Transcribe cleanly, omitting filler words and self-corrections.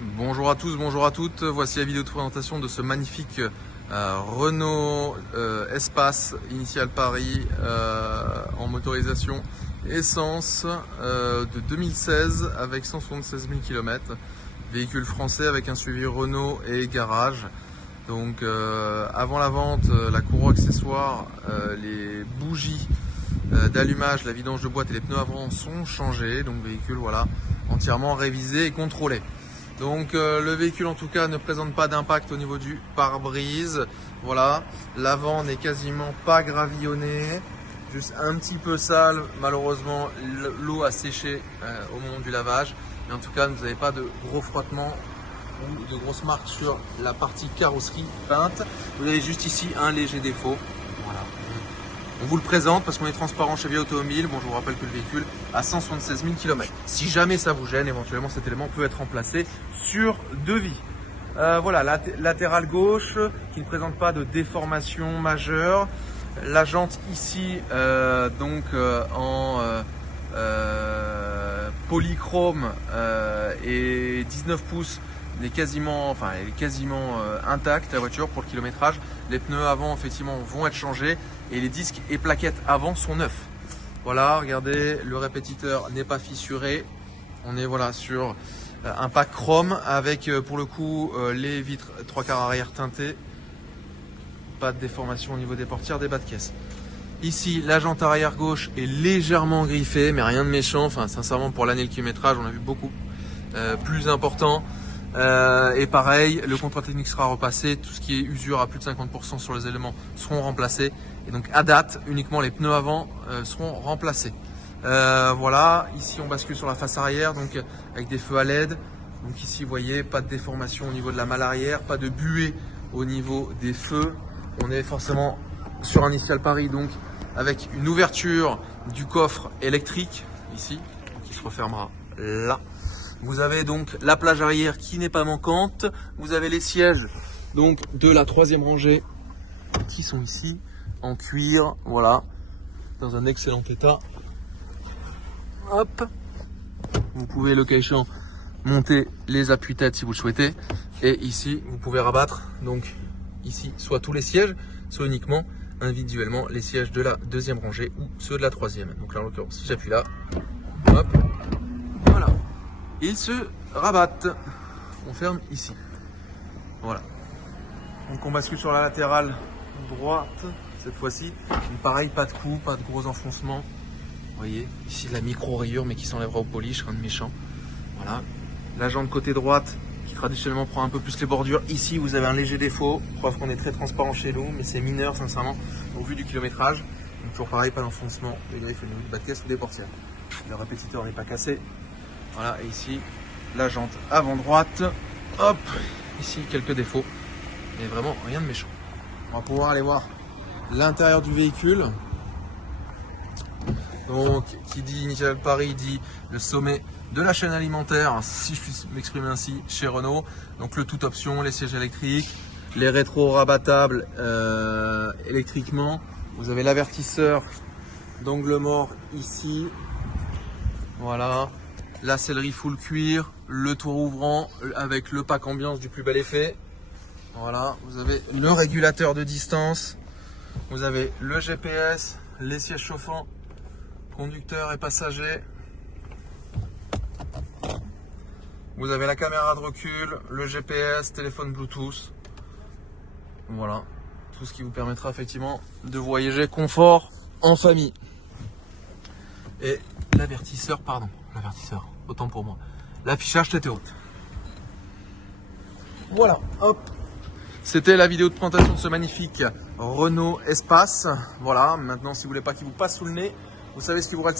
Bonjour à tous, bonjour à toutes. Voici la vidéo de présentation de ce magnifique Renault Espace Initial Paris en motorisation essence de 2016 avec 176 000 km. Véhicule français avec un suivi Renault et garage. Donc avant la vente, la courroie accessoire, les bougies d'allumage, la vidange de boîte et les pneus avant sont changés. Donc véhicule voilà entièrement révisé et contrôlé. Donc le véhicule en tout cas ne présente pas d'impact au niveau du pare-brise. Voilà, l'avant n'est quasiment pas gravillonné, juste un petit peu sale. Malheureusement, l'eau a séché au moment du lavage. Mais en tout cas, vous n'avez pas de gros frottements ou de grosses marques sur la partie carrosserie peinte. Vous avez juste ici un léger défaut. Voilà. On vous le présente parce qu'on est transparent chez Via Automobile. Bon, je vous rappelle que le véhicule a 176 000 km. Si jamais ça vous gêne, éventuellement cet élément peut être remplacé sur devis. Voilà, latérale gauche qui ne présente pas de déformation majeure. La jante ici en polychrome et 19 pouces. Elle est quasiment intacte la voiture pour le kilométrage. Les pneus avant effectivement vont être changés et les disques et plaquettes avant sont neufs. Voilà, regardez, le répétiteur n'est pas fissuré. On est voilà sur un pack chrome avec pour le coup les vitres 3/4 arrière teintées. Pas de déformation au niveau des portières, des bas de caisse. Ici, la jante arrière gauche est légèrement griffée, mais rien de méchant. Enfin, sincèrement, pour l'année le kilométrage, on a vu beaucoup plus important. Et pareil, le contrat technique sera repassé. Tout ce qui est usure à plus de 50% sur les éléments seront remplacés. Et donc, à date, uniquement les pneus avant seront remplacés. Voilà, ici, on bascule sur la face arrière, donc avec des feux à LED. Donc ici, vous voyez, pas de déformation au niveau de la malle arrière, pas de buée au niveau des feux. On est forcément sur un Initial Paris, donc avec une ouverture du coffre électrique ici, qui se refermera là. Vous avez donc la plage arrière qui n'est pas manquante. Vous avez les sièges donc de la 3e rangée qui sont ici en cuir, voilà, dans un excellent état. Hop, vous pouvez le cas échéant monter les appuis-têtes si vous le souhaitez. Et ici, vous pouvez rabattre donc ici soit tous les sièges, soit uniquement individuellement les sièges de la 2e rangée ou ceux de la 3e. Donc là en l'occurrence, si j'appuie là, hop, voilà. Ils se rabattent. On ferme ici. Voilà. Donc on bascule sur la latérale droite cette fois-ci. Pareil, pas de coups, pas de gros enfoncements. Vous voyez, ici de la micro-rayure mais qui s'enlèvera au polish, rien de méchant. Voilà. La jante côté droite qui traditionnellement prend un peu plus les bordures. Ici vous avez un léger défaut. Preuve qu'on est très transparent chez nous, mais c'est mineur sincèrement au vu du kilométrage. Donc toujours pareil, pas d'enfoncement. Et là il faut une bas de caisse ou des portières. Le répétiteur n'est pas cassé. Voilà, et ici, la jante avant droite. Hop, ici, quelques défauts. Mais vraiment, rien de méchant. On va pouvoir aller voir l'intérieur du véhicule. Donc, qui dit Initial Paris dit le sommet de la chaîne alimentaire, si je puis m'exprimer ainsi, chez Renault. Donc, le tout option, les sièges électriques, les rétros rabattables électriquement. Vous avez l'avertisseur d'angle mort ici. Voilà. La sellerie full cuir, le tour ouvrant avec le pack ambiance du plus bel effet. Voilà, vous avez le régulateur de distance, vous avez le GPS, les sièges chauffants, conducteur et passager. Vous avez la caméra de recul, le GPS, téléphone Bluetooth. Voilà, tout ce qui vous permettra effectivement de voyager confort en famille. Et l'avertisseur, autant pour moi. L'affichage tête haute. Voilà, hop. C'était la vidéo de présentation de ce magnifique Renault Espace. Voilà, maintenant si vous voulez pas qu'il vous passe sous le nez, vous savez ce qu'il vous reste.